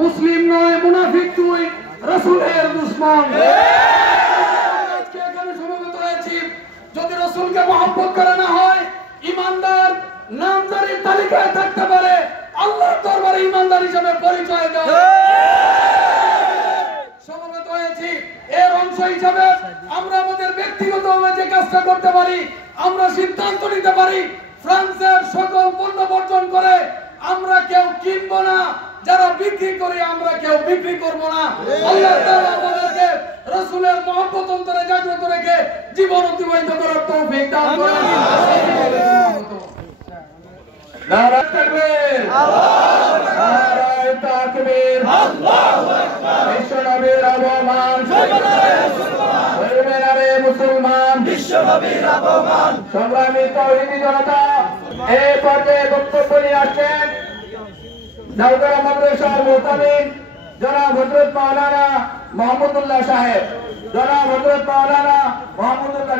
মুসলিম নয়, মুনাফিক তুই, রাসূলের দুশমন। আজকে এখানে সমবেত হয়েছি, যদি রাসূলকে মহব্বত করা না হয়, ইমানদার নামদারির তালিকায় থাকতে পারে, আল্লাহর দরবারে ইমানদার হিসেবে পরিচয় দেয়। সমবেত হয়েছি এর অংশ হিসেবে আমরা আমাদের ব্যক্তিগতভাবে যে কাজটা করতে পারি, আমরা সিদ্ধান্ত নিতে পারি ফ্রান্সের সকল পণ্য বর্জন করে আমরা কেউ কিনবো না, যারা বিক্রি করি আমরা কেউ বিক্রি করবো না। আল্লাহ তাআলা আমাদেরকে রাসূলের মহব্বত অন্তরে জাগ্রত রেখে জীবন অতিবাহিত করার তৌফিক দান করেন। নারে তাকবীর, নারে তাকবীর, আল্লাহু আকবার। বিশ্বনবীর অবমান, নারে মুসলমান, বিশ্বনবীর অবমান। সংগ্রামী তাওহীদি জনতা, এই পর্যায়ে বক্তব্য নিয়ে আসছেন নাওগাঁরা মাদ্রাসার মুহতামিম জনাব হযরত মাওলানা মাহমুদুল্লাহ সাহেব। জনাব হযরত মাওলানা মাহমুদুল্লাহ।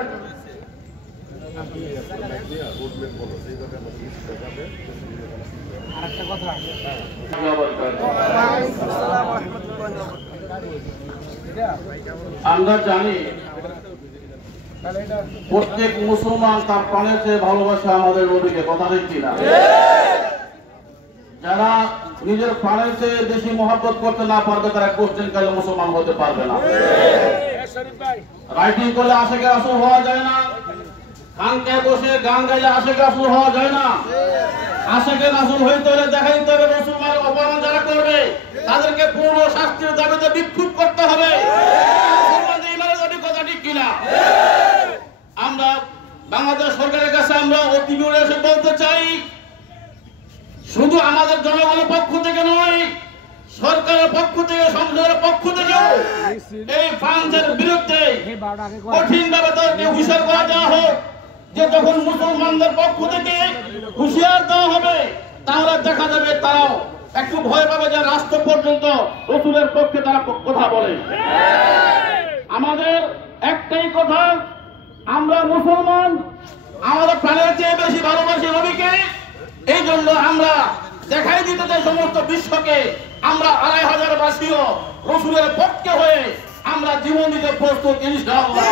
আমরা জানি প্রত্যেক মুসলমান তার প্রাণের চেয়ে ভালোবাসে আমাদের নবীকে, কথা ঠিক কিনা? যারা নিজের প্রাণের চেয়ে বেশি মহব্বত করতে না পারবে তারা কোশ্চেন কালে মুসলমান হতে পারবে না। রাইটিং করলে আশেকে রাসূল হওয়া যায় না, খানকে বসে গান গাইলে আশেকে রাসূল হওয়া যায় না। আশেকে রাসূল হইতে হলে দেখাইতে হবে মুসলমান অপমান যারা করবে তাদেরকে পূর্ণ শাস্তির দাবিতে বিক্ষোভ করতে হবে। কথা ঠিক কিনা? আমরা বাংলাদেশ সরকারের কাছে আমরা অতি বিনয়ে এসে বলতে চাই, শুধু আমাদের জনগণের পক্ষ থেকে নয়, সরকারের পক্ষ থেকে, সংসদের পক্ষ থেকেও এই ফ্রান্সের বিরুদ্ধে কঠিনভাবে তাদেরকে হুঁশিয়ার করা দেওয়া হোক যে যখন মুসলমানদের পক্ষ থেকে হুঁশিয়ার দেওয়া হবে তাহলে দেখা যাবে তারাও একটু ভয় পাবে যে রাষ্ট্র পর্যন্ত রাসূলের পক্ষে তারা কথা বলে। আমাদের একটাই কথা, আমরা মুসলমান, আমাদের প্রাণের চেয়ে বেশি ভালোবাসি নবীকে। এই জন্য আমরা দেখাই দিতে চাই সমস্ত বিশ্বকে আমরা ২৫০০ বাসীও রাসূলের পক্ষে হয়ে আমরা জীবন দিতে প্রস্তুত ইনশাআল্লাহ।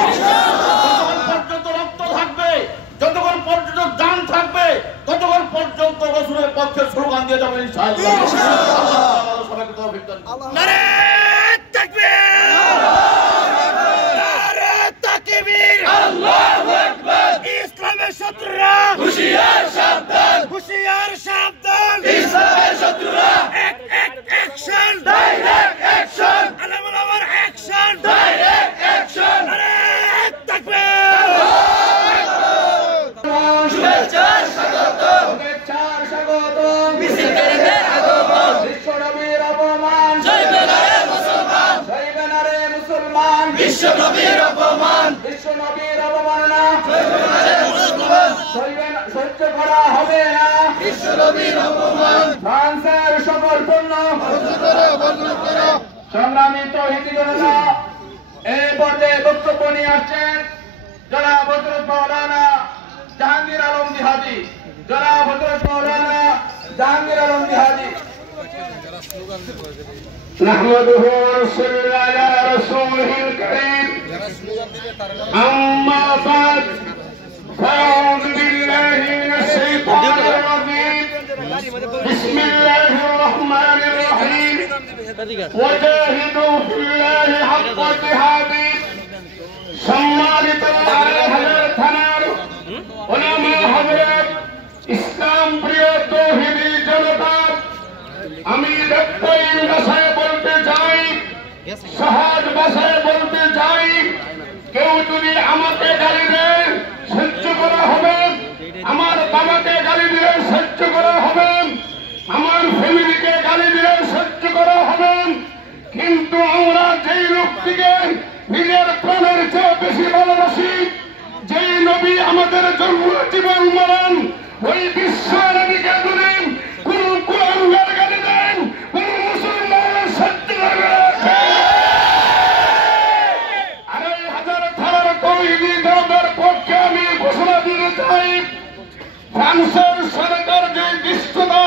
যতক্ষণ পর্যন্ত রক্ত থাকবে, যতক্ষণ পর্যন্ত জান থাকবে, ততক্ষণ পর্যন্ত রাসূলের পক্ষে স্লোগান দিয়ে যাবো ইনশাআল্লাহ। সবাইকে তৌফিক দান করুন। নারে তাকবীর, নারে তাকবীর, আল্লাহু আকবার। ইসলামের শত্রুরা হুঁশিয়ার সাবধান, হুঁশিয়ার সাবধান। ইসলামের শত্রুরা অ্যাকশন, ডাইরেক্ট অ্যাকশন, আলমুলামার অ্যাকশন, ডাইরেক্ট অ্যাকশন। নারে তাকবীর, শুভেচ্ছা স্বাগতম, শুভেচ্ছা স্বাগতম। মিছিলকারীদের আগমন, বিশ্বনবীর অপমান, জয়বে না রে মুসলমান, জয়বে না রে মুসলমান। বিশ্বনবীর অপমান, বিশ্বনবীর অবমাননা, জয়বে না রে মুসলমান, সহ্য করা হবে না। বিশ্বনবীর অপমান, ফ্রান্সের সকল পণ্য বর্জন করো, বর্জন করো। সংগ্রামী তাওহীদি জনতা, এই পর্যায়ে বক্তব্য নিয়ে আসছেন জনাব হযরত মাওলানা জাহাঙ্গীর আলম জিহাদি। জনাব হযরত মাওলানা জাহাঙ্গীর আলম জিহাদি। نحمده ونصلي على رسوله الكريم أما بعد فأعوذ بالله من الشيطان الرجيم بسم الله الرحمن الرحيم وجاهدوا في الله حق جهاده সম্মানিত হাজার থানার ওলামা হযরত, ইসলাম প্রিয় তাওহীদি জনতা, আমি রক্তহীন ভাষায় বলতে চাই, সহজ ভাষায় বলতে চাই, কেউ যদি আমাকে গালি দেয় সহ্য করা হবে, আমার বাবাকে গালি দিলে সহ্য করা হবে, আমার ফ্যামিলিকে গালি দিলে সহ্য করা হবে, কিন্তু আমরা যেই লোকটিকে নিজের প্রাণের চেয়ে বেশি ভালোবাসি, যেই নবী আমাদের জন্ম জীবন মরণ, ওই বিশ্ব নবীকে যদি কোন কুলাঙ্গার গালি দেন কোন মুসলমান সহ্য করবে না। ২৫০০ থানার তাওহীদি জনতার পক্ষে আমি ঘোষণা দিতে চাই, ফ্রান্সের সরকার যে দৃষ্টতা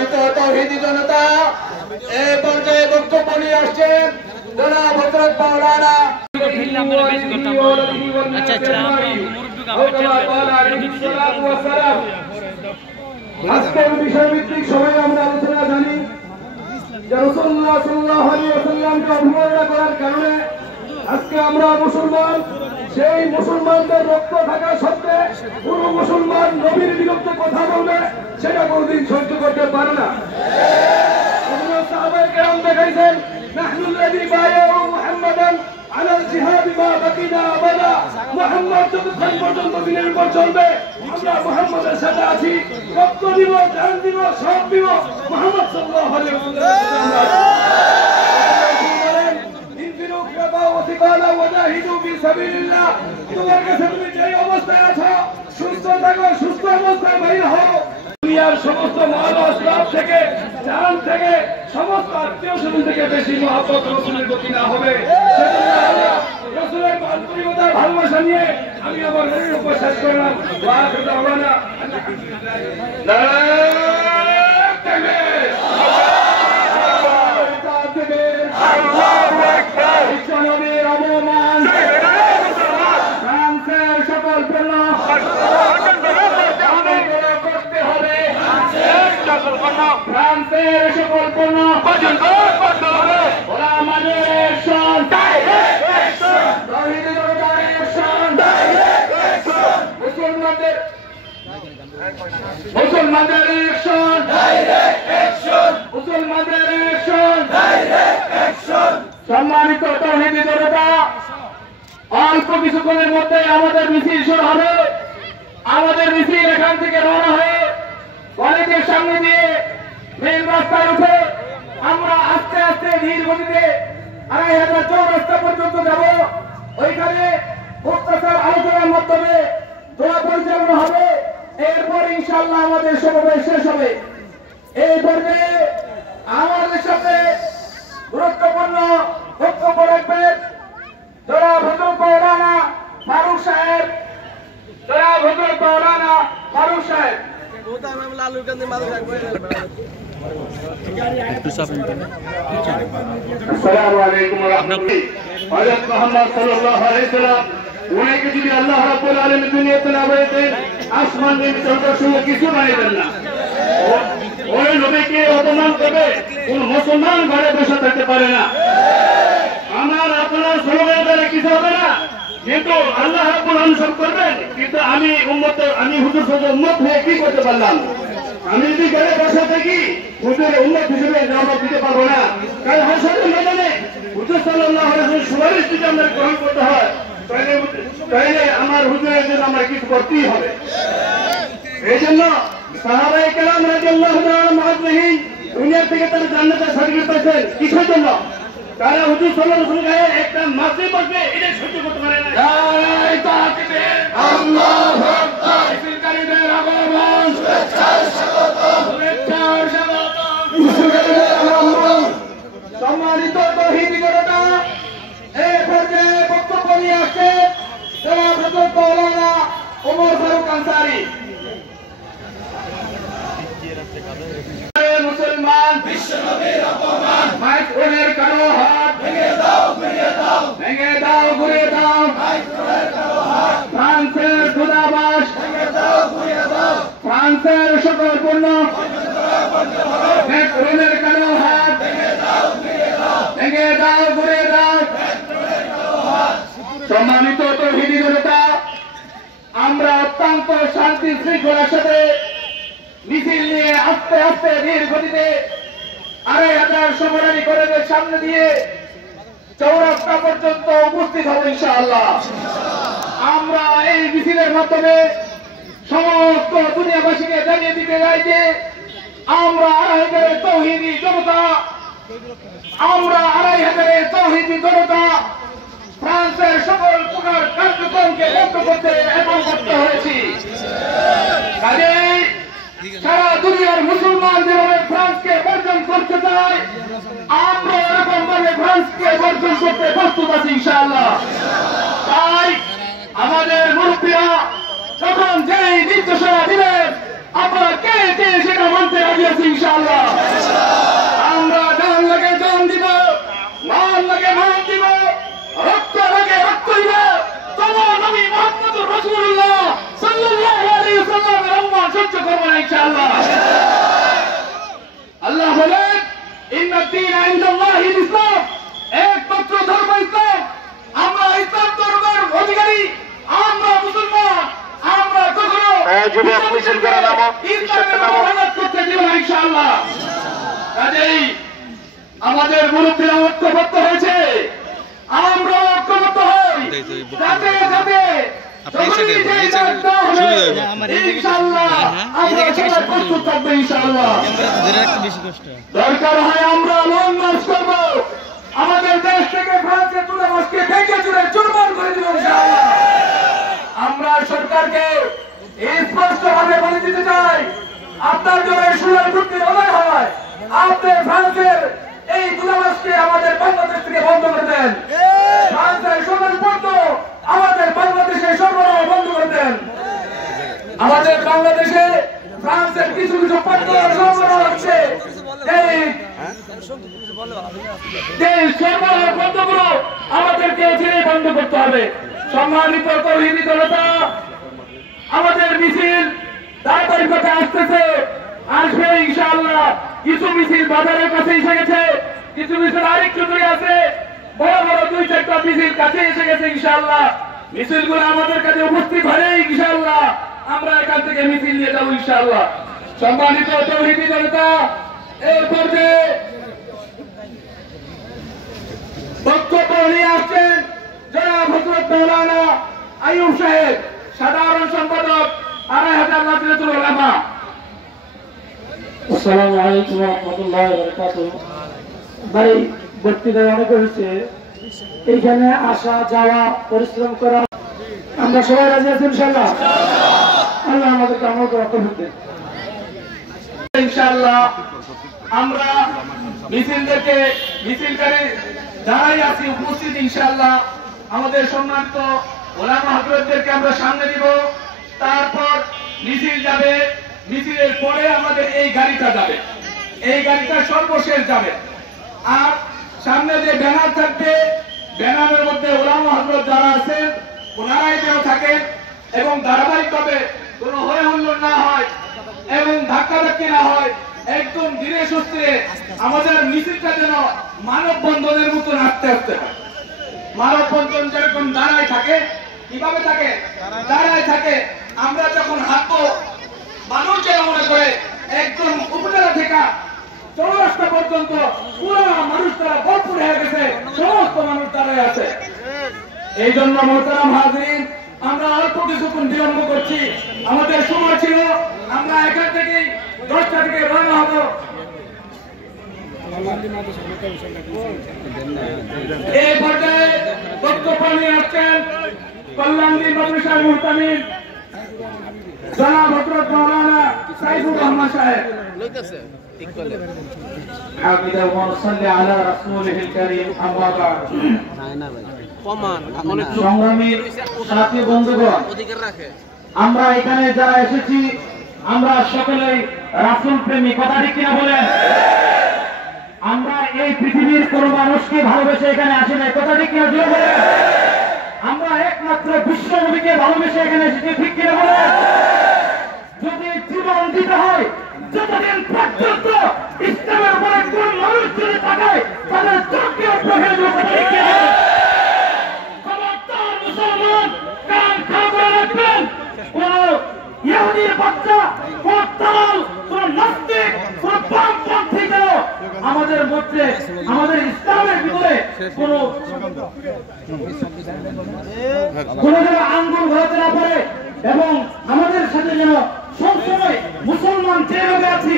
সম্মানিত তাওহীদি জনতা, এই পর্যায়ে বক্তব্য নিয়ে আসছেন জনাব হযরত মাওলানা আজকের বিষয়ভিত্তিক সবাই আমরা আলোচনা জানি যে রাসূলুল্লাহ সাল্লাল্লাহু আলাইহি ওয়াসাল্লামকে অবমাননা করার কারণে আজকে আমরা মুসলমান, সেই মুসলমানদের রক্ত থাকা সত্ত্বে কোন মুসলমান নবীর বিরুদ্ধে কথা বলবে সেটা কোনদিন সহ্য করতে পারে না। সাহাবায়ে কেরাম দেখাইছেন নাহনুল্লাযী বায়াউ মুহাম্মাদান আলাল জিহাদ মা বাকিনা আবাদা, মুহাম্মদ যতক্ষণ পর্যন্ত দিনের উপর চলবে আমরা মুহাম্মদের সাথে আছি, রক্ত দিব, জান দিব, সব দিব মুহাম্মদ সাল্লাল্লাহু আলাইহি ওয়াসাল্লাম। তোমার কাছে তুমি যে অবস্থায় আছো সুস্থ থাকো, সুস্থ অবস্থায় বাইরে হও। দুনিয়ার সমস্ত মাল আসবাব থেকে, জান থেকে, সমস্ত আত্মীয় স্বজন থেকে বেশি মহব্বত রাসূলের প্রতি না হবে। সেজন্য আমরা রাসূলের আন্তরিকতার ভালোবাসা নিয়ে আমি আমার বক্তব্য শেষ করলাম। ওয়াকিল দাওয়ানা আল্লাহু আকবার। বিশ্বনবীর অবমান, ফ্রান্সের সকল পণ্য করতে হবে, ফ্রান্সের সকল পণ্য ওরা আমাদের অ্যাকশন, তাওহীদি জনতার অ্যাকশন, মুসলমানদের অ্যাকশন, মুসলমানদের অ্যাকশন। সম্মানিত তাওহীদি জনতা, অল্প কিছুক্ষণের মধ্যে আমাদের মিছিল শুরু হবে। আমাদের মিছিল এখান থেকে রওনা হয়ে কলেজের সামনে দিয়ে মেন রাস্তায় উঠে আমরা আস্তে আস্তে ধীর গতিতে ২৫০০ চৌরাস্তা পর্যন্ত যাব। ওইখানে মুক্তাসার আলোচনার মাধ্যমে দোয়া পরিচালনা হবে। এরপর ইনশাআল্লাহ আমাদের সমাবেশ শেষ হবে। এই পর্যায়ে আমাদের সাথে গুরুত্বপূর্ণ বক্তব্য রাখবেন জনাব হযরত মাওলানা ফারুক সাহেব। জনাব হযরত মাওলানা ফারুক সাহেব। আসসালামু আলাইকুম ওয়া রাহমাতুল্লাহ। হযরত মুহাম্মদ সাল্লাল্লাহু আলাইহি ওয়াসাল্লাম উনাকে যদি আল্লাহ রাব্বুল আলামিন দুনিয়াতে না বানাতেন, আসমান জমিন চন্দ্র কিছু বানাইতেন না। ওই নবীকে অপমান করবে কোন মুসলমান ঘরে বসে থাকতে পারে না। আমার আপনার স্লোগানের দ্বারা কিছু হবে না, কিন্তু আল্লাহ রাব্বুল আলামিন সব করবেন। কিন্তু আমি হুজুর সাহেবের উম্মত হয়ে কি করতে পারলাম? আমি যদি ঘরে বসে থাকি হুজুরের উম্মত হিসেবে জবাব দিতে পারবো না। কারণ হাসরের ময়দানে হুজুর সাল্লাল্লাহু আলাইহি ওয়াসাল্লাম সুপারিশ যদি আমরা গ্রহণ করতে হয় তাহলে আমার হুজুরের জন্য আমার কিছু করতেই হবে। এই জন্য সাহাবায়ে কেরাম রাদিয়াল্লাহু তাআলা আজমাইন দুনিয়া থেকে তারা জান্নাতের সার্টিফিকেট পেয়েছেন। কিসের জন্য? তারা হুজুর সাল্লাল্লাহু আলাইহি ওয়াসাল্লামের একটা মাসে বসে এটা সহ্য করতে পারে না। জয় তাকবীর, আল্লাহু আকবার। মিছিলকারীদের আগমন, শুভেচ্ছার স্বাগতম, শুভেচ্ছার স্বাগতম, মিছিলকারীদের আগমন। সম্মানিত তাওহীদি জনতা, এই পর্যায়ে বক্তব্য নিয়ে আসছে জনাব হযরত মাওলানা ওমর ফারুক আনসারী। মুসলমান, বিশ্বনবীর অপমান, মাইক ওনের কারো হাত ভেঙে দাও, ঘুরিয়ে দাও, ভেঙে দাও, ঘুরিয়ে দাও, মাইক ওনের কারো হাত, ফ্রান্সের দূতাবাস ভেঙে দাও, ঘুরিয়ে দাও, ফ্রান্সের সকল পণ্য মাইক ওনের কারো হাত ভেঙে দাও, ঘুরিয়ে দাও, ভেঙে দাও, ঘুরিয়ে দাও, মাইক ওনের কারো হাত। সম্মানিত তাওহীদি জনতা, আমরা অত্যন্ত শান্তি শৃঙ্খলার সাথে মিছিল নিয়ে আস্তে আস্তে ধীর গতিতে ২৫০০ সমরানী কলেজের সামনে দিয়ে চৌরাস্তা পর্যন্ত উপস্থিত হব ইনশাআল্লাহ। আমরা এই মিছিলের মাধ্যমে সমস্ত দুনিয়াবাসীকে জানিয়ে দিতে চাই যে আমরা ২৫০০ তাওহীদি জনতা, আমরা ২৫০০ তাওহীদি জনতা ফ্রান্সের সকল প্রকার কার্যক্রমকে বন্ধ করতে এবং করতে হয়েছি। কাজেই সারা দুনিয়ার মুসলমান যেভাবে ফ্রান্সকে বর্জন করতে চায়, আমরা এরকম ভাবে ফ্রান্সকে বর্জন করতে প্রস্তুত আছি ইনশাআল্লাহ। তাই আমাদের মুরব্বীরা যখন যেই নির্দেশনা দিলেন আমরা কে কে সেটা মানতে রাজি আছি ইনশাআল্লাহ। আমরা জান লাগে জান দিব, মান লাগে মান দিব, রক্ত লাগে রক্ত দিব। তোমার নবী মুহাম্মদুর রাসূলুল্লাহ সাল্লাল্লাহু আলাইহি ওয়াসাল্লামের আহ্বান সহ্য করব না ইনশাআল্লাহ। আল্লাহ বলেন ইন্নাদ দীন ইনদাল্লাহিল ইসলাম, একমাত্র ধর্ম ইসলাম। আমরা ইসলাম ধর্মের অধিকারী, আমরা মুসলমান। আমরা কখনো যুবক মিছিল করা নামো, ইসলামের করতে দিব না ইনশাআল্লাহ। কাজেই আমাদের মুরব্বীরা ঐক্যবদ্ধ হয়েছে, আমরা ঐক্যবদ্ধ হই, যাতে যাতে দরকার হয় আমরা লং মার্চ করব, আমাদের দেশ থেকে ফ্রান্সের দূতাবাসকে ভেঙে চুরে চুরমার করে দিব ইনশাআল্লাহ। আমরা সরকারকে স্পষ্টভাবে বলে দিতে চাই, আপনার জন্য সুরের চুক্তি অনেক হয়, আপনি ফ্রান্সের এই দূতাবাসকে আমাদের বাংলাদেশ থেকে বন্ধ করে দেন। ফ্রান্সের সরকার পণ্য আমাদের বাংলাদেশে সরবরাহ বন্ধ করে দেন। আমাদের বাংলাদেশে ফ্রান্সের কিছু কিছু পণ্য সরবরাহ হচ্ছে, এই সরবরাহ বন্ধগুলো আমাদেরকে ধীরে বন্ধ করতে হবে। সম্মানিত তৌহিদি জনতা, আমাদের মিছিল ধারাবাহিকতা আসতেছে, আসবে ইনশাআল্লাহ। কিছু মিছিল বাজারের কাছে এসে গেছে, কিছু মিছিল আরেকটু দূরে আছে, বড় বড় 2-4টা মিছিল কাছে এসে গেছে ইনশাআল্লাহ। মিছিলগুলো আমাদের কাছে উপস্থিত হলে ইনশাআল্লাহ আমরা এখান থেকে মিছিল নিয়ে যাবো ইনশাআল্লাহ। সম্মানিত তৌহিদি জনতা, এই পর্যায়ে বক্তব্য নিয়ে আসছেন জনাব হযরত মাওলানা আইয়ুব সাহেব, সাধারণ সম্পাদক আড়াইহাজার নাজরাতুল উলামা। আসসালামু আলাইকুম ওয়া রাহমাতুল্লাহি ওয়া বারাকাতুহু। ভাই, বক্তৃতা অনেক হয়েছে, এইখানে আসা যাওয়া পরিশ্রম করা, আমরা সবাই রাজি আছি ইনশাআল্লাহ। আল্লাহ আমাদেরকে আমল করার তৌফিক দেন ইনশাআল্লাহ। আমরা মিছিলদেরকে মিছিলকারী যারাই আছি উপস্থিত ইনশাআল্লাহ, আমাদের সম্মানিত ওলামা হযরতদেরকে আমরা সামনে দিব, তারপর মিছিল যাবে, মিছিলের পরে আমাদের এই গাড়িটা যাবে, এই গাড়িটা সর্বশেষ যাবে। আর সামনে যে ব্যানার থাকবে, ব্যানারের মধ্যে ওলামা হযরত যারা আছেন ওনারাই যেন থাকেন এবং ধারাবাহিকভাবে কোনো হয়ে হুল্লোড় না হয় এবং ধাক্কাধাক্কি না হয়, একদম ধীরে সুস্থে আমাদের মিছিলটা যেন মানববন্ধনের মতন আস্তে আস্তে হয়। মানববন্ধন যেরকম দাঁড়ায় থাকে, কিভাবে থাকে? দাঁড়ায় থাকে। আমরা যখন হাঁটবো, মানুষ যেন মনে করে একদম উপজেলা থেকে চৌরাস্তা পর্যন্ত পুরো মানুষ তারা ভরপুর হয়ে গেছে, সমস্ত মানুষ দাঁড়ায় আছে। এই জন্য মোহতারাম হাজরিন, আমরা অল্প কিছুক্ষণ বিলম্ব করছি, আমাদের সময় ছিল আমরা এখান থেকে 10টা থেকে রওনা হব। এই পর্যায়ে বক্তব্য নিয়ে আসছেন কল্যাণী মাদ্রাসার মুহতামিম জনাব হযরত মাওলানা সাইফুর রহমান সাহেব। হামিদা ওয়া সাল্লি আলা রাসূলিল কারীম, আম্মা বা'দ। সংগ্রামী সাথী বন্ধুগণ, আমরা এখানে যারা এসেছি আমরা সকলেই রাসূল প্রেমী, কথা ঠিক কিনা বলেন? আমরা এই পৃথিবীর কোন মানুষকে ভালোবেসে এখানে আসি নাই, কথা ঠিক কিনা জোরে বলেন? আমরা একমাত্র বিশ্ব নবীকে ভালোবেসে এখানে এসেছি, ঠিক কিনা বলেন? যদি জীবন দিতে হয়, যতদিন পর্যন্ত ইসলামের উপরে কোন মানুষ যদি তাকায় তাদের চোখকে প্রহেজ কথা ঠিক কিনা? খবরদার মুসলমান, কান খাড়া রাখবেন। কোন ইহুদির বাচ্চা, কোন দালাল, কোন নাস্তিক, কোন বামপন্থী যেন আমাদের মধ্যে, আমাদের ইসলামের ভিতরে কোন যেন আঙ্গুল ঘোরাতে না পারে এবং আমাদের সাথে যেন সবসময় মুসলমান যেভাবে আছি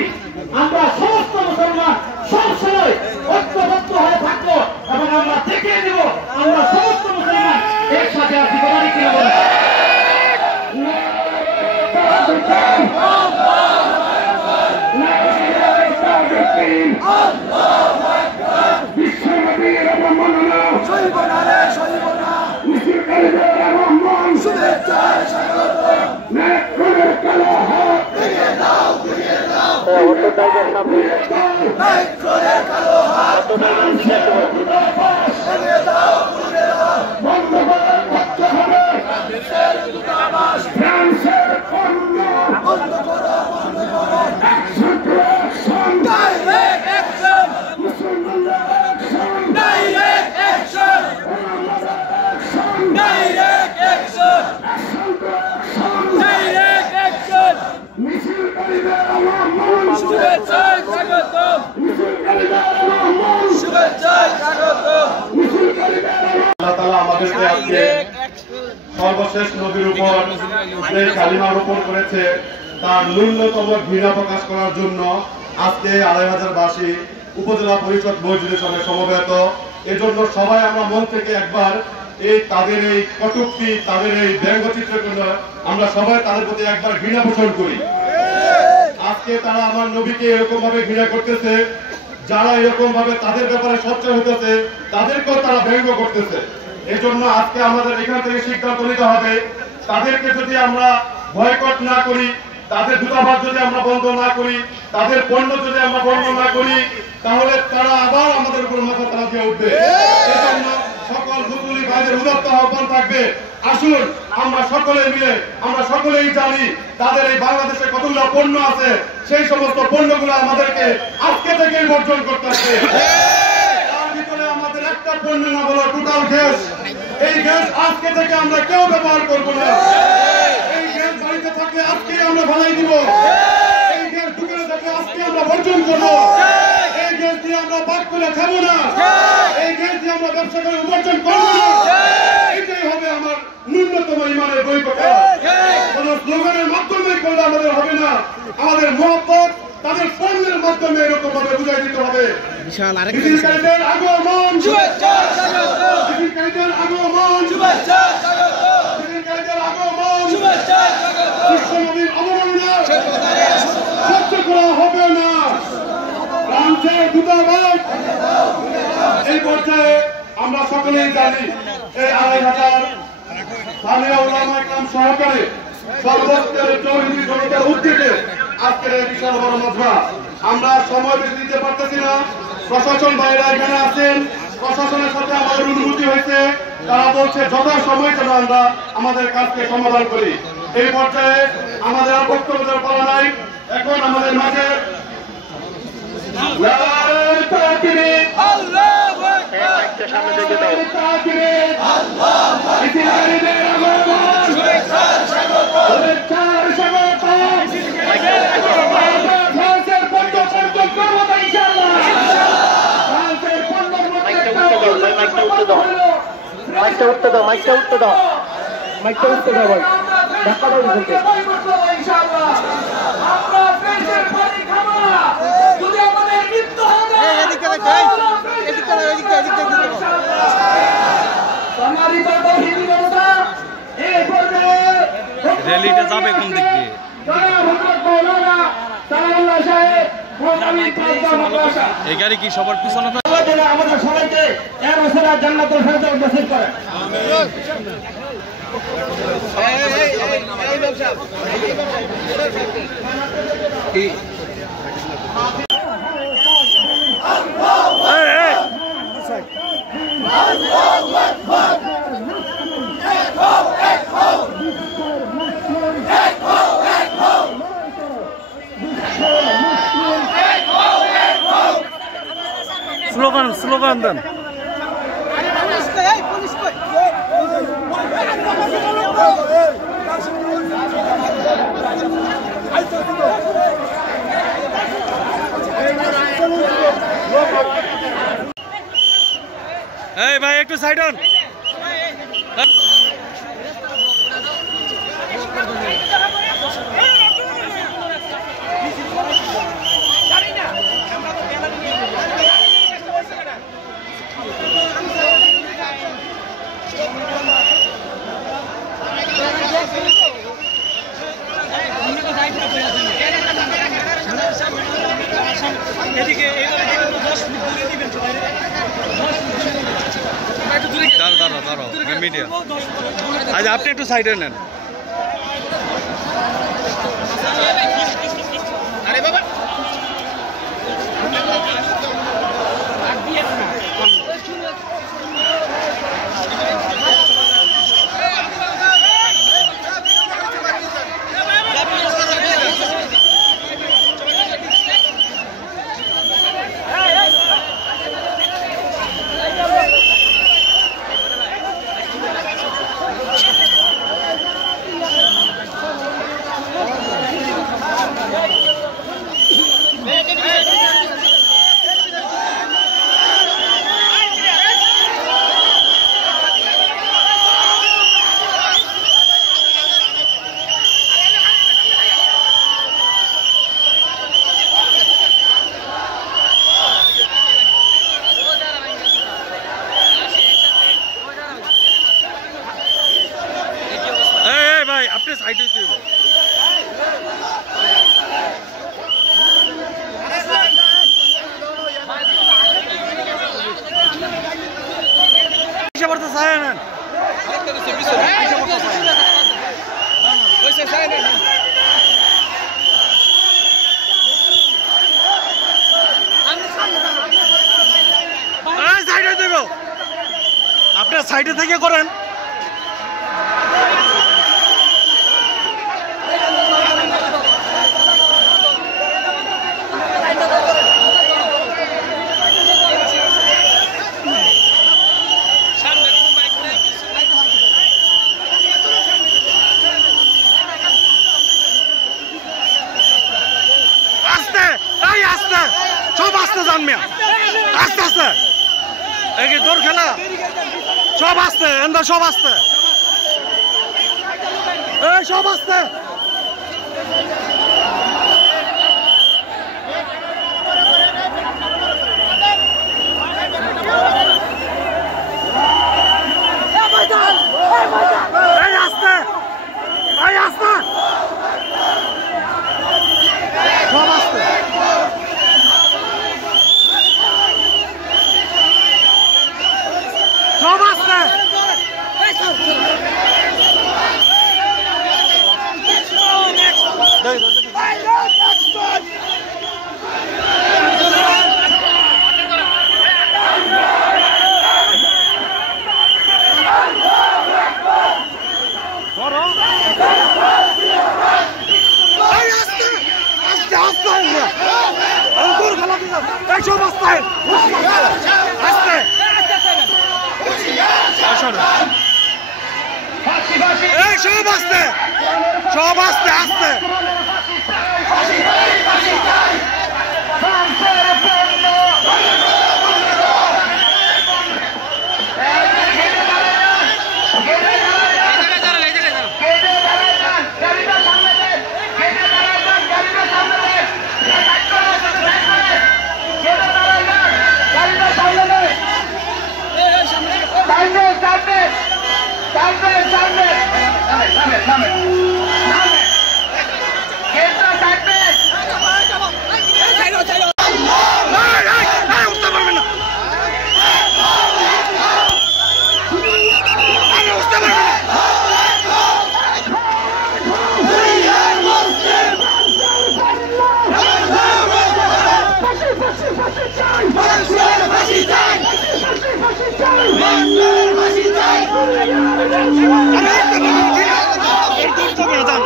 আমরা সমস্ত মুসলমান সবসময় ঐক্যবদ্ধ হয়ে থাকবো এবং আমরা দেখিয়ে দেব আমরা সমস্ত মুসলমান একসাথে আছি, কথা ঠিক কিনা বলেন? বিশ্বনবীর অবমাননা সহিব না রে, সহিব না। মুসলিমদের রহমান শুভেচ্ছায় স্বাগত। নেক করে কালো হাত দিয়ে দাও, দিয়ে দাও। টাইগার সামনে আমাদেরকে আজকে সর্বশেষ নদীর উপর যে কালিমা রোপণ করেছে তার ন্যূনতম ঘৃণা প্রকাশ করার জন্য আজকে ২৫০০ বাসী উপজেলা পরিষদ মসজিদের সামনে সমবেত। এজন্য সবাই আমরা মন থেকে একবার তাদের এই কটূক্তি, তাদের এই ব্যঙ্গচিত্রের জন্য আমরা সবাই তাদের প্রতি একবার ঘৃণা পোষণ করি। আজকে তারা আমার নবীকে এরকম ভাবে ঘৃণা করতেছে, যারা এরকম ভাবে তাদের ব্যাপারে সচ্ছল হতেছে তাদেরকেও তারা ব্যঙ্গ করতেছে। এজন্য আজকে আমাদের এখান থেকে সিদ্ধান্ত নিতে হবে, তাদেরকে যদি আমরা বয়কট না করি, তাদের দূতাবাস যদি আমরা বন্ধ না করি, তাদের পণ্য যদি আমরা বন্ধ না করি, তাহলে তারা আবার আমাদের উপর মাথা তারা দিয়ে উঠবে। এজন্য সকল মুসলিম ভাইদের উদাত্ত আহ্বান থাকবে, আসুন আমরা সকলে মিলে, আমরা সকলেই জানি তাদের এই বাংলাদেশে কতগুলো পণ্য আছে, সেই সমস্ত পণ্যগুলো আমাদেরকে আজকে থেকেই বর্জন করতে হবে। তার ভিতরে আমাদের একটা পণ্য না বলো টোটাল গ্যাস, এই গ্যাস আজকে থেকে আমরা কেউ ব্যবহার করবো না। এই গ্যাস বাড়িতে থাকলে আজকে আমরা ভালাই দিব, এই গ্যাস দোকানে থাকলে আজকে আমরা বর্জন করবো, এই গ্যাস দিয়ে আমরা বাদ করে খাবো না, এই গ্যাস দিয়ে আমরা ব্যবসা করে উপার্জন করবো না। এটাই হবে আমার ন্যূনতম ইমানের বৈঠকা। কোন স্লোগানের মাধ্যমে করলে আমাদের হবে না, আমাদের মহব্বত তাদের পণ্যের মাধ্যমে এরকম ভাবে বুঝাই দিতে হবে। বিশিষ্টকারীদের আগমন, বিশিষ্টকারীদের আগমন, বিশিষ্টকারীদের আগমন, বিশ্বনবীর অবমাননা সহ্য করা হবে না। ফ্রান্সের দূতাবাস এই পর্যায়ে আমরা সকলেই জানি এই ২৫০০ স্থানীয় ওলামা ইকরাম সহকারে সর্বস্তরের তৌহিদি জনতার উদ্যোগে আজকের এই বিশাল বড় মজমা। আমরা সময় বেশি দিতে পারতেছি না, প্রশাসন ভাইরা এখানে আছেন, প্রশাসনের সাথে আমাদের অনুমতি হয়েছে, তারা বলছে যথা সময় যেন আমরা আমাদের কাজকে সমাধান করি। এই পর্যায়ে আমাদের আর বক্তব্য দেওয়ার পালা নাই। এখন আমাদের মাঝে সামনে থেকে দাও। মাইকটা উঠতে দাও, মাইকটা উঠতে দাও, মাইকটা উঠতে দাও ভাই, ধাক্কা দাও বলতে। র্যালিটা যাবে কোন দিক দিয়ে? এই গাড়ি কি সবার পিছনে আমাদের সবাইকে এর ওসিলা জান্নাতুল ফেরদাউস নসিব করে। স্লোগান দেন। এই ভাই একটু সাইড হন। দাঁড়াও মিডিয়া। আজ আপনি একটু সাইডে নেন। আরে বাবা সাইডে থেকে করেন। আস্তে, এই আস্তে, সব আস্তে যান মিয়া, আস্তে আস্তে। এই কি দৌড় খেলা? সব আস্তে, এন্দা সব আস্তে, এই সব আস্তে। এই আস্তে, এই আস্তে, সব আস্তে। সব আস্তে। সব আস্তে আস্তে।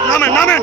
নামেন নামেন।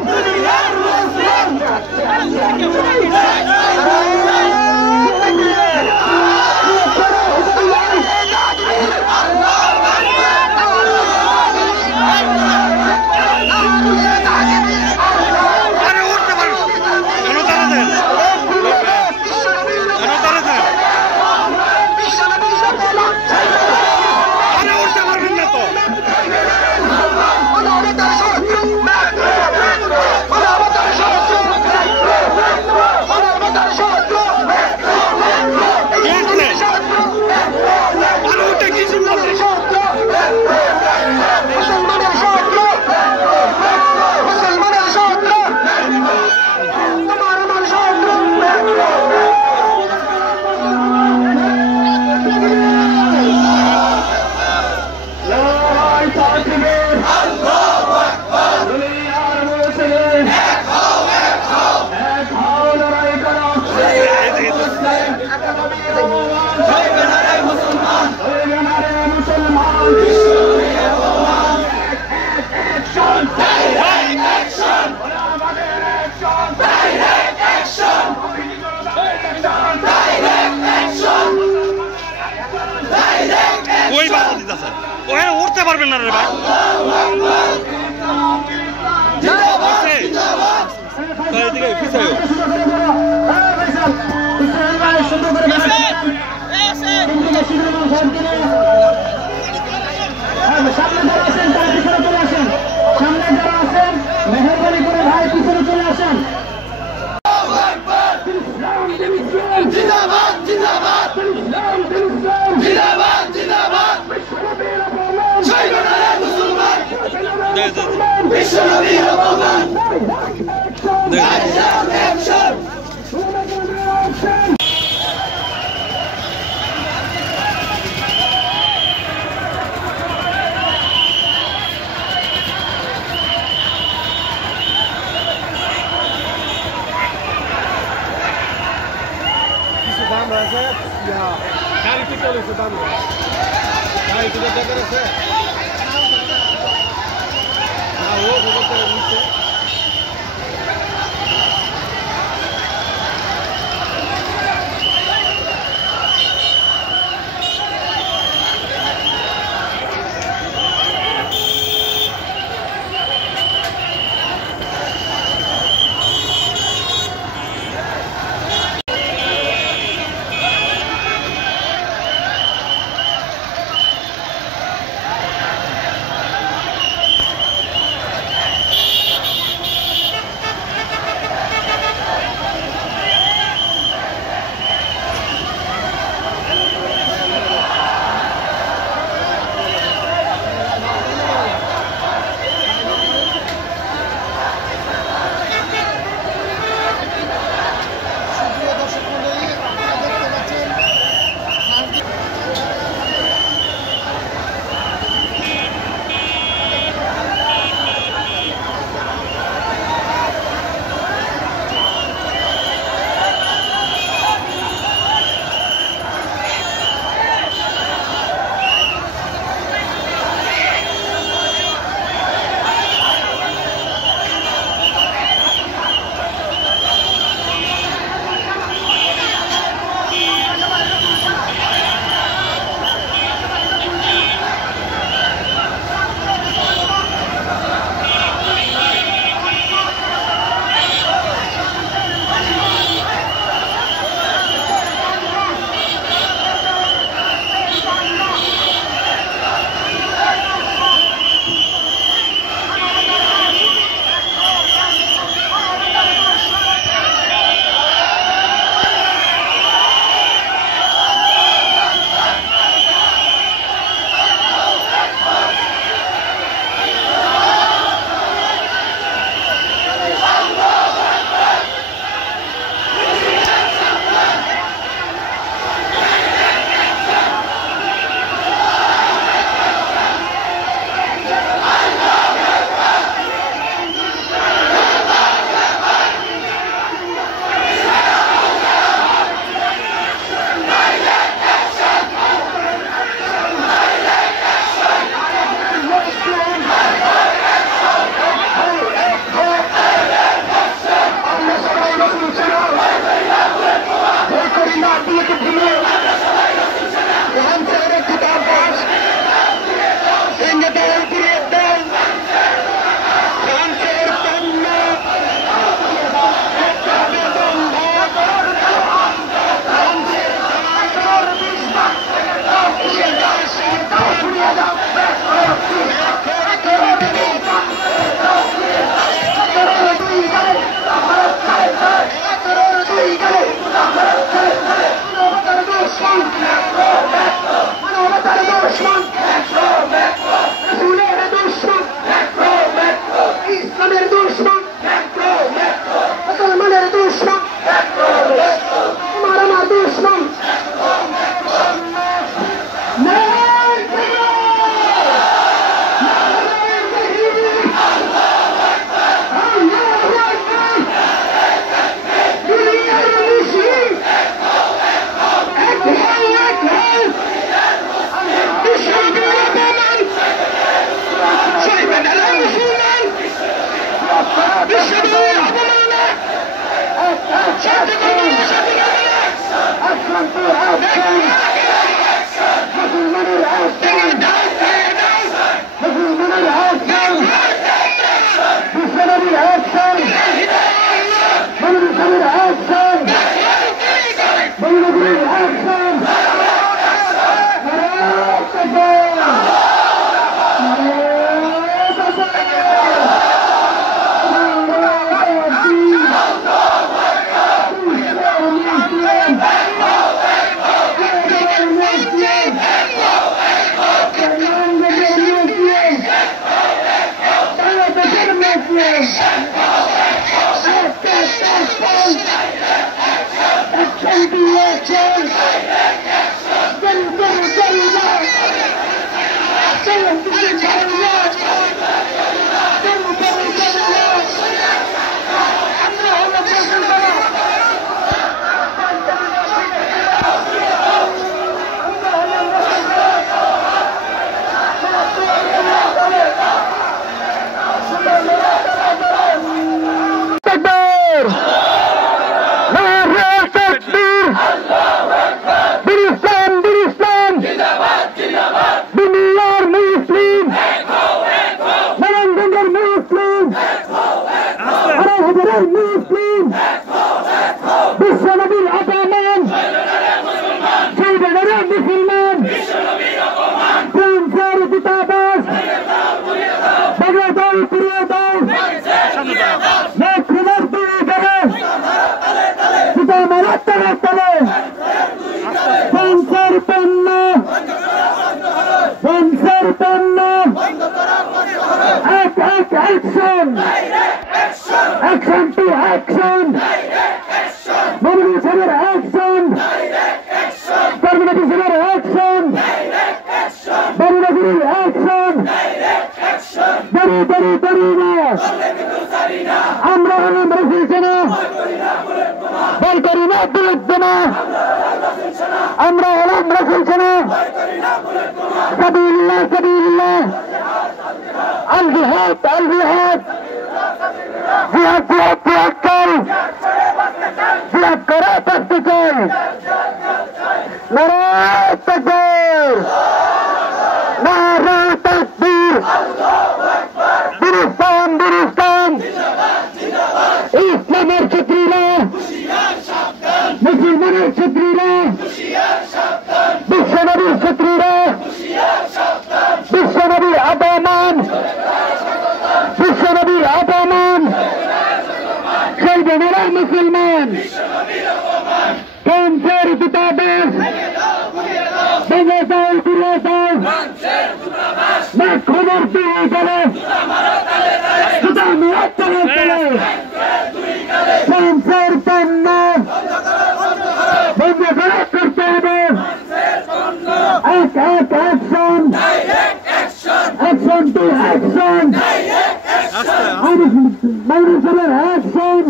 ওই বাধা দিতেছে, ওখানে উঠতে পারবেন না রে ভাই। মেহরবানি করে ভাই পিছনে চলে আসেন। জিন্দাবাদ জিন্দাবাদ জিন্দাবাদ জিন্দাবাদ জয়গণের মুসলমান বিশ্বনবীর অপমান action action. Ja, gar nicht so damu. আকবার নারে তাকবীর বীর ইসলাম দুনিয়ার মুসলিম নারায়ণগঞ্জের মুসলিম হাজারের মুসলিম বিশ্বনবীর অপমান সেই বেড়ারা মুসলমান প্রিন্সের দূতাবাস বাংলা দল পুরিয়ে দাও নেত্রীদের দিয়ে গেলে পিতা মারার তলে তলে প্রিন্সের পণ্য অ্যাকশন টু অ্যাকশন মোবিলিজেশনের অ্যাকশন কর্মীদের অ্যাকশন বাবুনগরীর অ্যাকশন দাঁড়ি না আমরা হলাম রাসূল সেনা ভয় করি না বুলেট বোমা আমরা হলাম রাসূল সেনা সাবিলিল্লাহ আল জিহাদ জিহাদ করে বাঁচতে চাই নারায়ে তাকবীর নারায়ে তাকবীর বীর ইসলাম ইসলামের ক্ষেত্রীরা মুসলমানের ক্ষেত্রীরা বিশ্বনবীর ক্ষেত্রীরা বিশ্বনবীর অপমান সেই বেড়ারা মুসলমান প্রিন্সের দূতাবাস বাংলা দল পুরিয়ে দাও না খবর দিয়ে গেলে পিতা মারার তলে তলে প্রিন্সের পণ্য বন্ধ করতে হবে অ্যাকশন টু অ্যাকশন মোবিলিজেশনের অ্যাকশন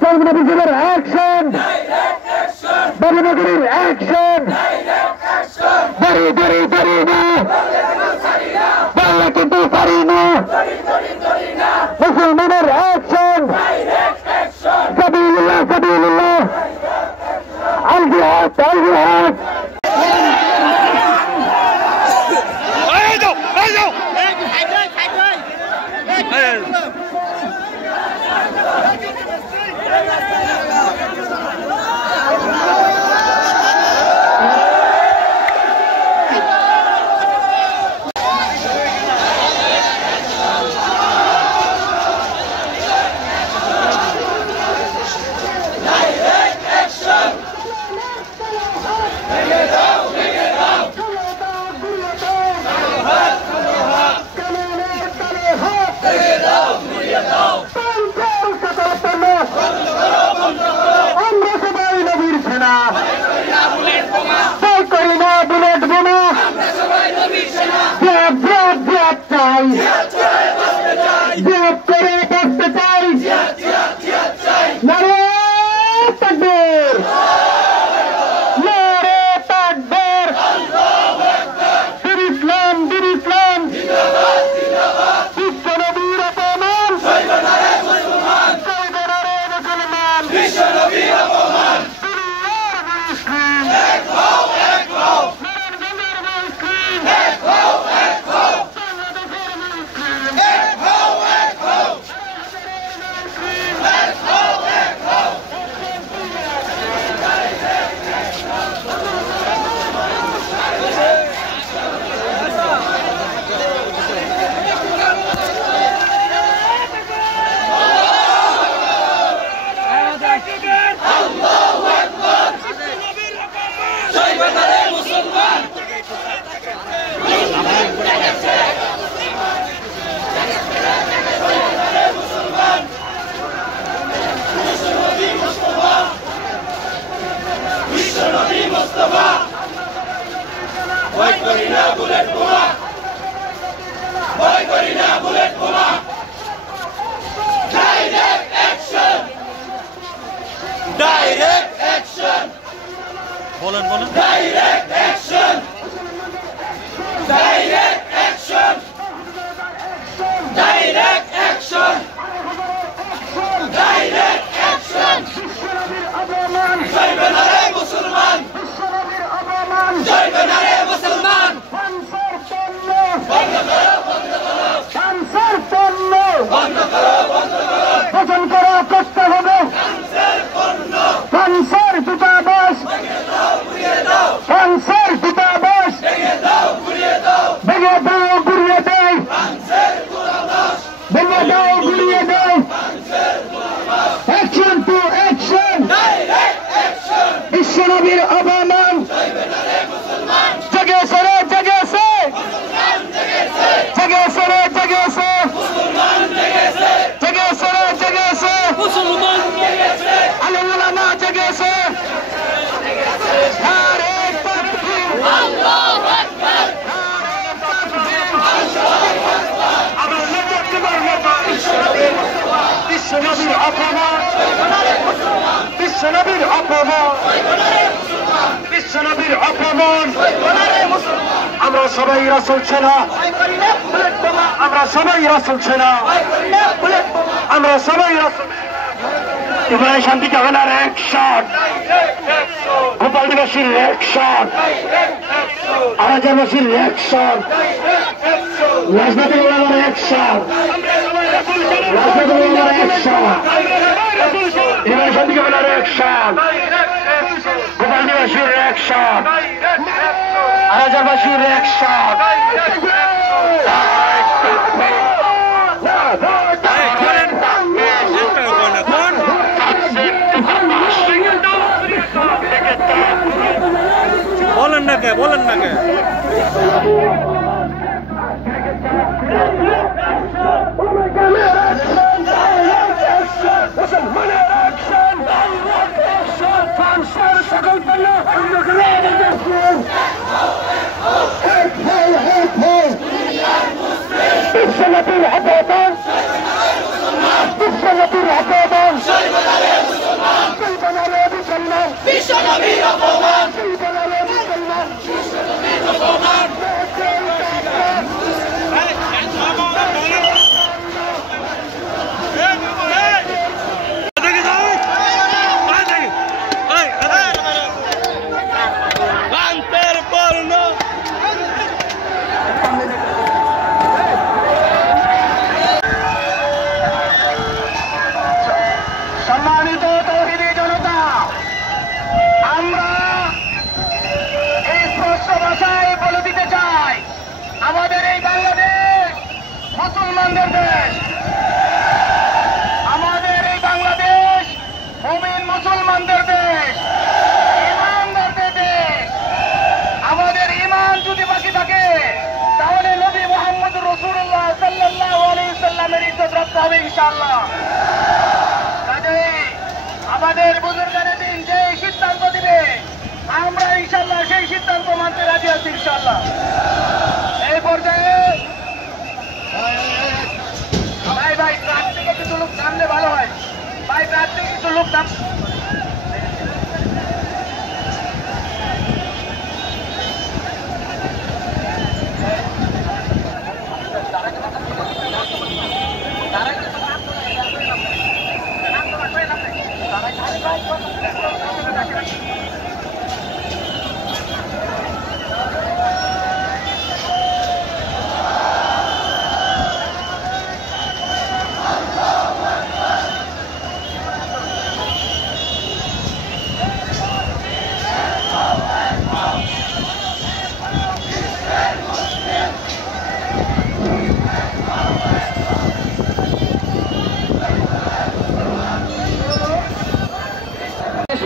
কর্মীদের অ্যাকশন বাবুনগরীর অ্যাকশন দাঁড়ি না বাংলা কিন্তু পারি না মুসলমানের অ্যাকশন সাবিলিল্লাহ আল জিহাদ Direct action! করতে হবে ফ্রান্সের দূতাবাস ফ্রান্সের দূতাবাস ভেঙে দাও গুড়িয়ে দেয় ভেঙে দাও গুড়িয়ে দেয় অ্যাকশন টু অ্যাকশন বিশ্বনবীর অবমান জেগেছে রে জেগেছে জেগেছে রে জেগেছে জেগেছে রে জেগেছে আলেম ওলামা জেগেছে নারে তাকবীর আল্লাহু আকবার নারে তাকবীর আমরা নবুয়তের মতো বিশ্বনবীর অপমান বিশ্বনবীর অপমান বিশ্বনবীর অপমান আমরা সবাই রাসূল ছেনা আমরা সবাই রাসূল ছেনা আমরা সবাই রাসূল ইব্রাহিম শান্তি কাফেলার অ্যাকশন গোপালদিবাসীর অ্যাকশন আরাজাবাসীর অ্যাকশন রাজনৈতিক ওলামার অ্যাকশন রাজনৈতিক ওলামার অ্যাকশন ইব্রাহিম শান্তি কাফেলার অ্যাকশন গোপালদিবাসীর অ্যাকশন আরাজাবাসীর অ্যাকশন বলেন না কে বিশ্বনবীর অপমান বিশ্বনবীর অপমান বিশ্বনবীর অপমান সম্মানিত তৌহিদি জনতা, আমরা এই স্পষ্ট ভাষায় বলে দিতে চাই, আমাদের এই বাংলাদেশ মুসলমানদের দেশ। আমাদের এই বাংলাদেশ মুমিন মুসলমানদের দেশ, ইমানদারদের দেশ। আমাদের ইমান যদি বাকি থাকে তাহলে নবী মুহাম্মদ রাসূলুল্লাহ সাল্লাল্লাহু আলাইহি ওয়াসাল্লামের ইজ্জত রক্ষা হবে ইনশাআল্লাহ। আমাদের বুজুর্গানে দিন যে সিদ্ধান্ত দিবে আমরা ইনশাআল্লাহ সেই সিদ্ধান্ত মানতে রাজি আছি ইনশাআল্লাহ। এই পর্যায়ে ভাই ট্রাক থেকে কিছু লোক নামলে ভালো হয়। ভাই ট্রাক থেকে কিছু লোক নাম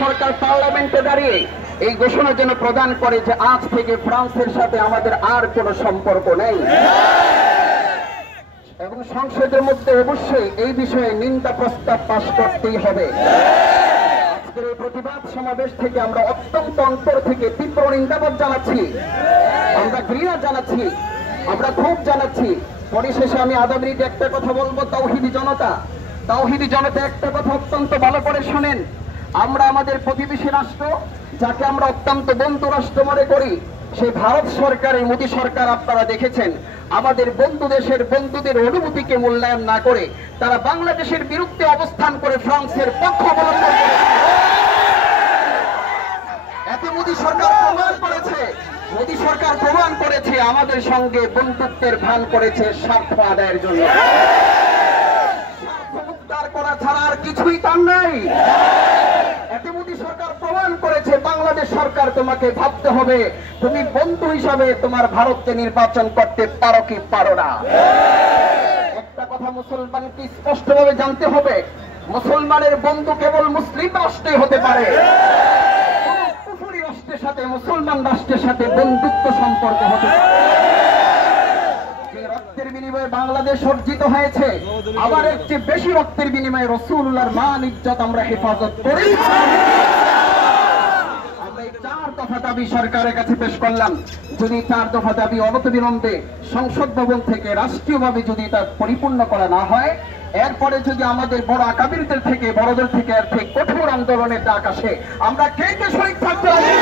সরকার পার্লামেন্টে দাঁড়িয়ে এই ঘোষণা যেন প্রদান করে যে আজ থেকে ফ্রান্সের সাথে আমাদের আর কোনো সম্পর্ক নেই, এবং সংসদের মধ্যে অবশ্যই এই বিষয়ে নিন্দা প্রস্তাব পাস করতেই হবে। আজকের এই প্রতিবাদ সমাবেশ থেকে আমরা অত্যন্ত অন্তর থেকে তীব্র নিন্দাবাদ জানাচ্ছি, আমরা ঘৃণা জানাচ্ছি, আমরা ক্ষোভ জানাচ্ছি। পরিশেষে আমি আদাবরিতে একটা কথা বলবো, তাওহিদি জনতা একটা কথা অত্যন্ত ভালো করে শোনেন। আমরা আমাদের প্রতিবেশী রাষ্ট্র, যাকে আমরা অত্যন্ত বন্ধু রাষ্ট্র মনে করি, সেই ভারত সরকারের মোদী সরকার আপনারা দেখেছেন আমাদের বন্ধু দেশের বন্ধুদের অনুভূতিকে মূল্যায়ন না করে তারা বাংলাদেশের বিরুদ্ধে অবস্থান করে ফ্রান্সের পক্ষ অবলম্বন করে। এতে মোদী সরকার প্রমাণ করেছে আমাদের সঙ্গে বন্ধুত্বের ভান করেছে স্বার্থ আদায়ের জন্য। স্বার্থ উদ্ধার করা ছাড়া ছাড়া আর কিছুই তার নাই। এতে মোদী সরকার প্রমাণ করেছে বাংলাদেশ সরকার তোমাকে ভাবতে হবে তুমি বন্ধু হিসাবে তোমার ভারতকে নির্বাচন করতে পারো কি পারো না। একটা কথা মুসলমানকে স্পষ্টভাবে জানতে হবে, মুসলমানের বন্ধু কেবল মুসলিম রাষ্ট্রে হতে পারে। কুফরি রাষ্ট্রের সাথে মুসলমান রাষ্ট্রের সাথে বন্ধুত্ব সম্পর্ক হতে পারে। যে রক্তের বিনিময়ে বাংলাদেশ অর্জিত হয়েছে, আবার এর চেয়ে বেশি রক্তের বিনিময়ে রাসূলুল্লাহর মান ইজ্জত আমরা হেফাজত করি। আমরা এই 4 দফা দাবি সরকারের কাছে পেশ করলাম। যদি 4 দফা দাবি অনতিবিলম্বে সংসদ ভবন থেকে রাষ্ট্রীয়ভাবে যদি তা পরিপূর্ণ করা না হয়, এরপরে যদি আমাদের বড় আকাবিরদের থেকে বড়দের থেকে এর থেকে কঠোর আন্দোলনের ডাক আসে, আমরা কে কে শরীক থাকতে হবে।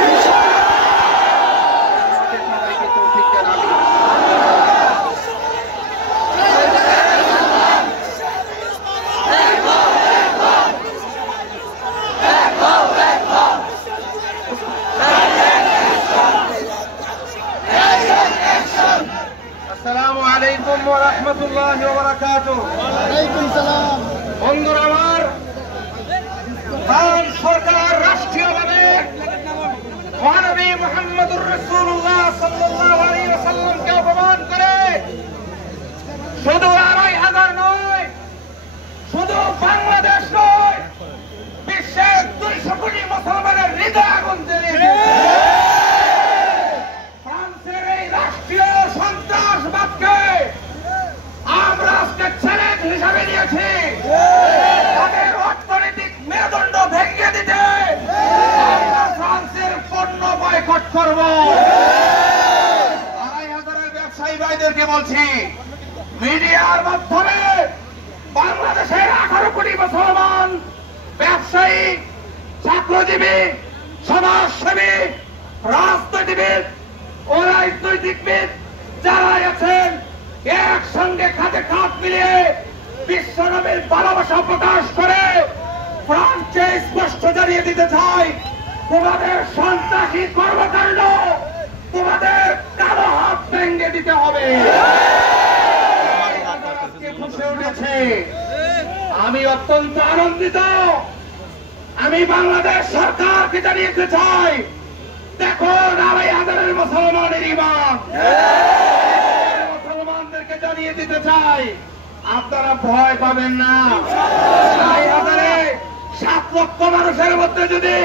আসসালামু আলাইকুম ওয়া রাহমাতুল্লাহি ওয়া বারাকাতুহু। ওয়ালাইকুম সালাম। বন্ধুরা আমার, ভারত সরকার রাষ্ট্রীয়ভাবে মহানবী মুহাম্মদুর রাসূলুল্লাহ সাল্লাল্লাহু আলাইহি ওয়াসাল্লামকে অপমান করে শুধু ২৫০০ নয়, শুধু বাংলাদেশ নয়, বিশ্বের ২০০ কোটি মুসলমানের হৃদয় আগুন জ্বালিয়ে দিয়েছে। ফ্রান্সের এই রাষ্ট্রীয় সন্ত্রাসবাদকে আমরা আজকে চ্যালেঞ্জ হিসাবে নিয়েছি। তাদের অর্থনৈতিক মেরুদণ্ড ভেঙে দিতে আমরা ফ্রান্সের পণ্য বয়কট করব। ২৫০০ ব্যবসায়ী ভাইদেরকে বলছি, মিডিয়ার মাধ্যমে বাংলাদেশের 18 কোটি মুসলমান ব্যবসায়ী, চাকরিজীবী, সমাজসেবী, রাজনীতিবিদ ও রাজনৈতিকবিদ যারা আছেন, একসঙ্গে খাতে খাত মিলিয়ে বিশ্বনবীর ভালোবাসা প্রকাশ করে ফ্রান্সকে স্পষ্ট জানিয়ে দিতে চাই, তোমাদের সন্ত্রাসী কর্মকাণ্ড, তোমাদের কালো হাত ভেঙে দিতে হবে। আমি অত্যন্ত আনন্দিত। আমি বাংলাদেশ সরকারকে জানিয়ে চাই, দেখো ২৫০০ মুসলমানের ইমান, মুসলমানদেরকে জানিয়ে দিতে চাই, আপনারা ভয় পাবেন না। 7 লক্ষ মানুষের মধ্যে যদি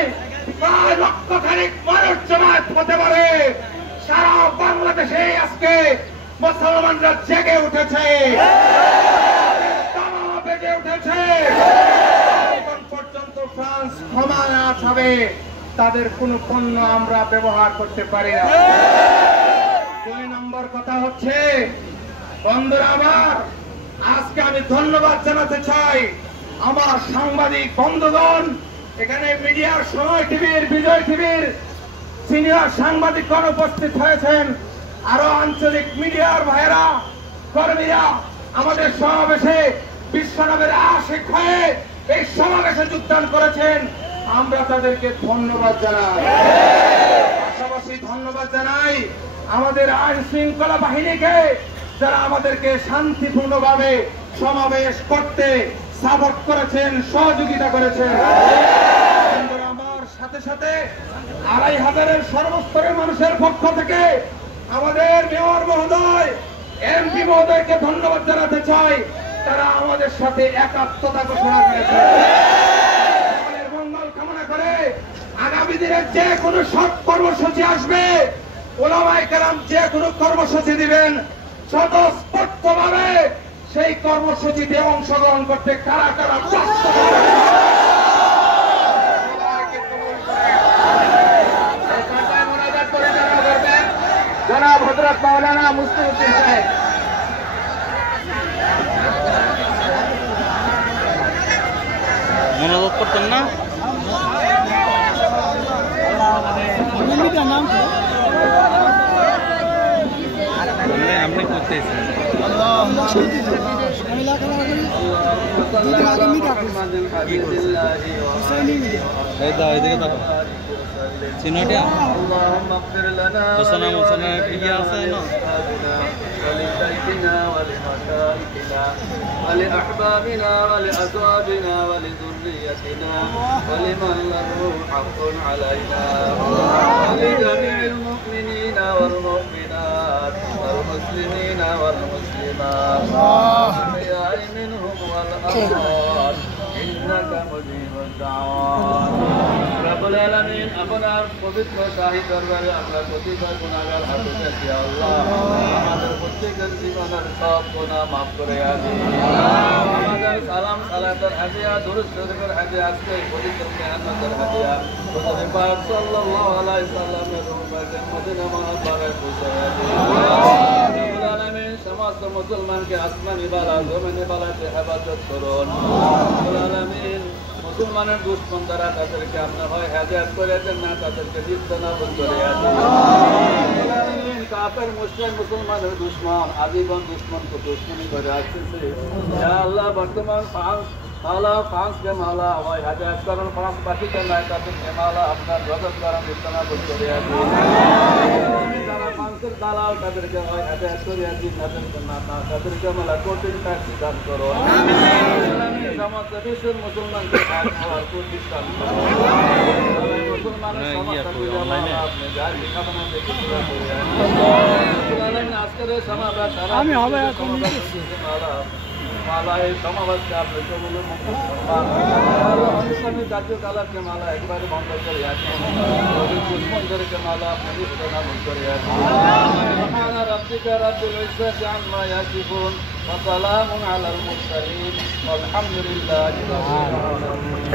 5 লক্ষ খানিক মানুষ জমায়েত হতে পারে, সারা বাংলাদেশে আজকে মুসলমানরা জেগে উঠেছে, বেজে উঠেছে। এখন পর্যন্ত ফ্রান্স ক্ষমা না চাবে তাদের কোন পণ্য আমরা ব্যবহার করতে পারি না। 2 নম্বর কথা হচ্ছে, বন্ধুরা আমার, আজকে আমি ধন্যবাদ জানাতে চাই আমার সাংবাদিক বন্ধুগণ, এখানে মিডিয়ার সময় টিভির, বিজয় টিভির সিনিয়র সাংবাদিকগণ উপস্থিত হয়েছেন, আরো আঞ্চলিক মিডিয়ার ভাইয়েরা, কর্মীরা আমাদের সমাবেশে বিশ্বনবীর আশিক হয়ে এই সমাবেশে যোগদান করেছেন। আমরা তাদেরকে ধন্যবাদ জানাই। পাশাপাশি ধন্যবাদ জানাই আমাদের আইন শৃঙ্খলা বাহিনীকে, যারা আমাদেরকে শান্তিপূর্ণভাবে সমাবেশ করতে সাপোর্ট করেছেন, সহযোগিতা করেছেন। আমার সাথে সাথে ২৫০০ সর্বস্তরের মানুষের পক্ষ থেকে আমাদের মেয়র মহোদয়, এমপি মহোদয়কে ধন্যবাদ জানাতে চাই। তারা আমাদের সাথে একাত্মতা ঘোষণা করেছে। মঙ্গল কামনা করে আগামী দিনে যে কোনো সব কর্মসূচি আসবে, ওলামায়ে কেরাম যে কোনো কর্মসূচি দিবেন, স্বতঃস্ফূর্তভাবে সেই কর্মসূচিতে অংশগ্রহণ করতে কারা কারা জনাব হযরত মাওলানা মুস্তাফিজুর সাহেব। মনোযোগ করতেন না? আপনি করতেছেন চিহ্নটা لشيخنا ولمشايخنا ولأحبابنا ولأزواجنا ولذريتنا ولمن له حق علينا ولجميع المؤمنين والمؤمنات والمسلمين والمسلمات الأحياء منهم والأموات إنك مجيب الدعوات رب العالمين আপনার পবিত্র শাহী দরবারে আমরা প্রতিবার গুনাহগার হাত উঠাচ্ছি আল্লাহ আমাদের প্রত্যেকের জীবনের সব গুনাহ মাফ করে দিন আমাদের সালাম সালাতের হাদিয়া দুরূদ শরীফের হাদিয়া আজকে পবিত্র কিয়ামতের হাদিয়া রাসূল পাক সাল্লাল্লাহু আলাইহি সাল্লামের রূপে মদিনা মুনাওয়ারায় পৌঁছায় দিন রব্বুল আলামিন সমস্ত মুসলমানকে আসমানি বালা জমিনি বালাতে হেফাজত করুন রব্বুল আলামিন মুসলমানের দুশ্মন দ্বারা তাদেরকে আপনার হয় হেদায়েত করে দেন না তাদেরকে নিস্তানাবুদ করে দেন কাফের মুশরিক মুসলমানের দুশ্মন আজীবন দুশ্মনকে দুশ্মনী করে আসতেছে ইয়া আল্লাহ বর্তমান ফ্রান্সকে মাওলা হয় হেদায়েত করুন ফ্রান্স বাকিকে নাই তাদেরকে মাওলা আপনার জগৎ দ্বারা নিস্তানাবুদ করে দেন যারা ফ্রান্সের দালাল তাদেরকে হয় হেদায়েত করে দিন তাদেরকে মাওলা কঠিন শাস্তি দান করুন সমস্ত বিশ্বের মুসলমানকে হওয়ার প্রতিষ্ঠান মুসলমানের সমস্ত আপনি যার লেখাপনা দেখে আজকের সমাবেশ আমি হবে মালা এই সমাবেশকে আপনি সকলে অনুষ্ঠানের কার্যকলাপকে মালা একবারে বন্ধ করে আসেন দুশ্মনদেরকে মালা আপনি নিস্তানাবুদ করে আসেন ربك رب العزة عما يصفون وسلام على المرسلين والحمد لله رب العالمين